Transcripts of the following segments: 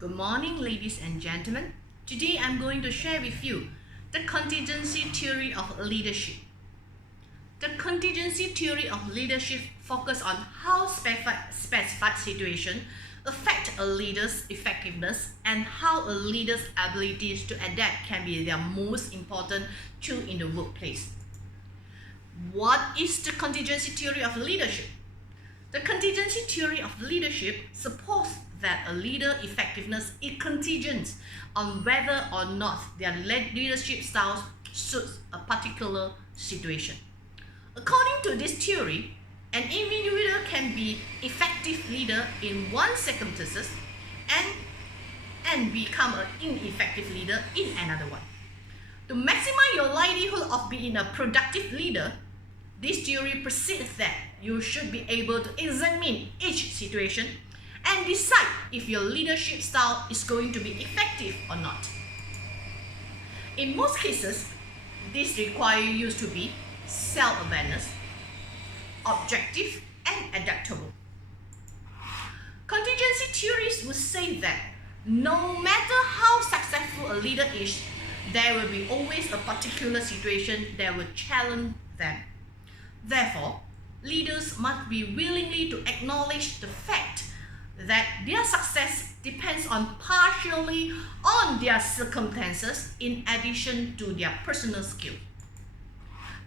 Good morning, ladies and gentlemen. Today I'm going to share with you the contingency theory of leadership. The contingency theory of leadership focuses on how specified situations affect a leader's effectiveness and how a leader's abilities to adapt can be their most important tool in the workplace. What is the contingency theory of leadership? The contingency theory of leadership supports that a leader's effectiveness is contingent on whether or not their leadership style suits a particular situation. According to this theory, an individual can be effective leader in one circumstances and become an ineffective leader in another one. To maximize your likelihood of being a productive leader, this theory persists that you should be able to examine each situation and decide if your leadership style is going to be effective or not. In most cases, this requires you to be self-awareness, objective, and adaptable. Contingency theories would say that no matter how successful a leader is, there will be always a particular situation that will challenge them. Therefore, leaders must be willing to acknowledge the fact that their success depends partially on their circumstances in addition to their personal skill.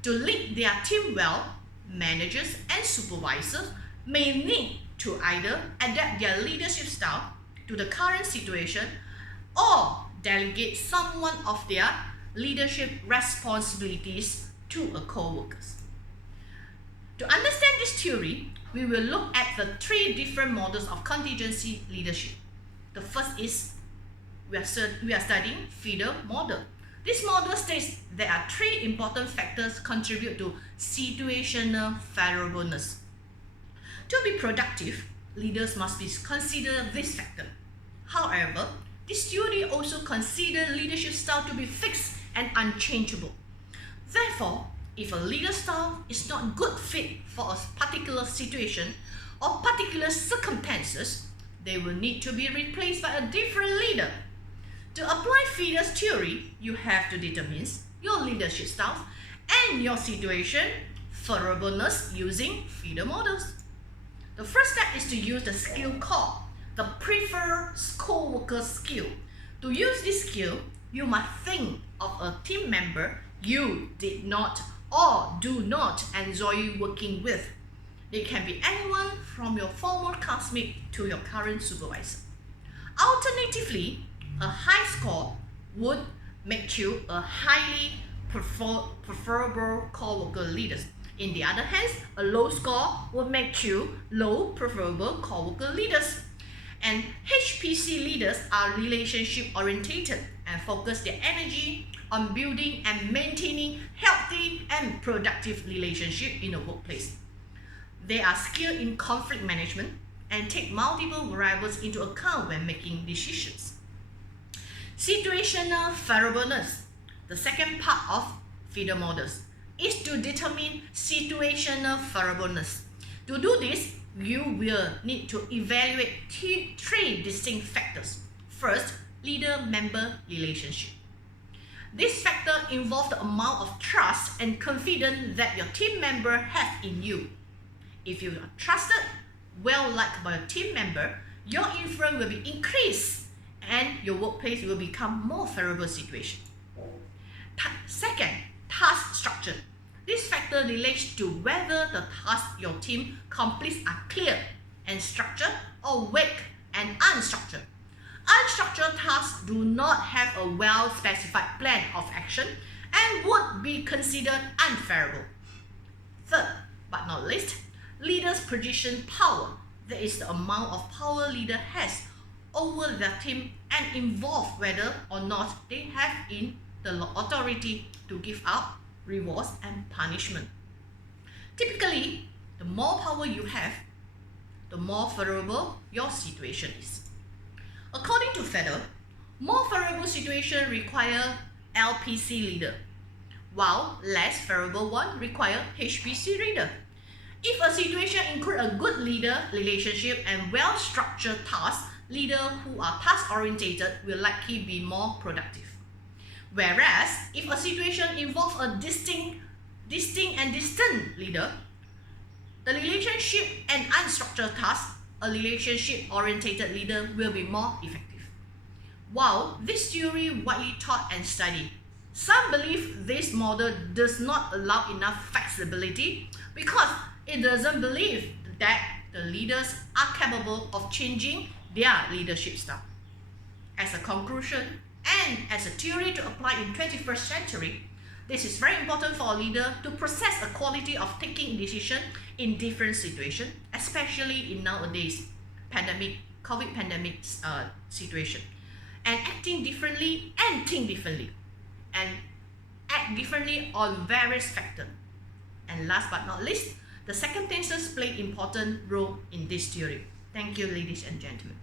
To lead their team well, managers and supervisors may need to either adapt their leadership style to the current situation or delegate someone of their leadership responsibilities to a co-worker. To understand this theory, we will look at the three different models of contingency leadership. The first is we are studying feeder model. This model states there are three important factors contribute to situational favorableness. To be productive, leaders must consider this factor. However, this theory also considers leadership style to be fixed and unchangeable. Therefore, if a leader style is not good fit for a particular situation or particular circumstances, they will need to be replaced by a different leader. To apply feeder's theory, you have to determine your leadership styles and your situation favorableness using feeder models. The first step is to use the skill called the preferred co-worker skill. To use this skill, you must think of a team member you did not or do not enjoy working with. They can be anyone from your former classmate to your current supervisor. Alternatively, a high score would make you a highly preferable co-worker leader. In the other hand, a low score would make you low preferable co-worker leaders. And HPC leaders are relationship oriented and focus their energy on building and maintaining healthy and productive relationships in the workplace. They are skilled in conflict management and take multiple variables into account when making decisions. Situational favorableness, the second part of feeder models, is to determine situational favorableness. To do this, you will need to evaluate three distinct factors. First, leader-member relationship. This factor involves the amount of trust and confidence that your team member has in you. If you are trusted, well-liked by your team member, your influence will be increased and your workplace will become more favorable situation. Second, task structure. This factor relates to whether the tasks your team completes are clear and structured or vague and unstructured. Unstructured tasks do not have a well-specified plan of action and would be considered unfavorable. Third, but not least, leaders' position power. That is the amount of power leader has over their team and involve whether or not they have in the authority to give out rewards and punishment. Typically, the more power you have, the more favorable your situation is. According to Feder, more favorable situations require LPC leader, while less favorable one require HPC leader. If a situation includes a good leader relationship and well-structured tasks, leaders who are task-orientated will likely be more productive. Whereas, if a situation involves a distinct and distant leader, the relationship and unstructured task, a relationship-orientated leader will be more effective. While this theory widely taught and studied, some believe this model does not allow enough flexibility because it doesn't believe that the leaders are capable of changing their leadership style. As a conclusion, and as a theory to apply in 21st century, this is very important for a leader to possess a quality of taking decision in different situations, especially in nowadays COVID pandemic situation, and acting differently and think differently, and act differently on various factors. And last but not least, the circumstances play important role in this theory. Thank you, ladies and gentlemen.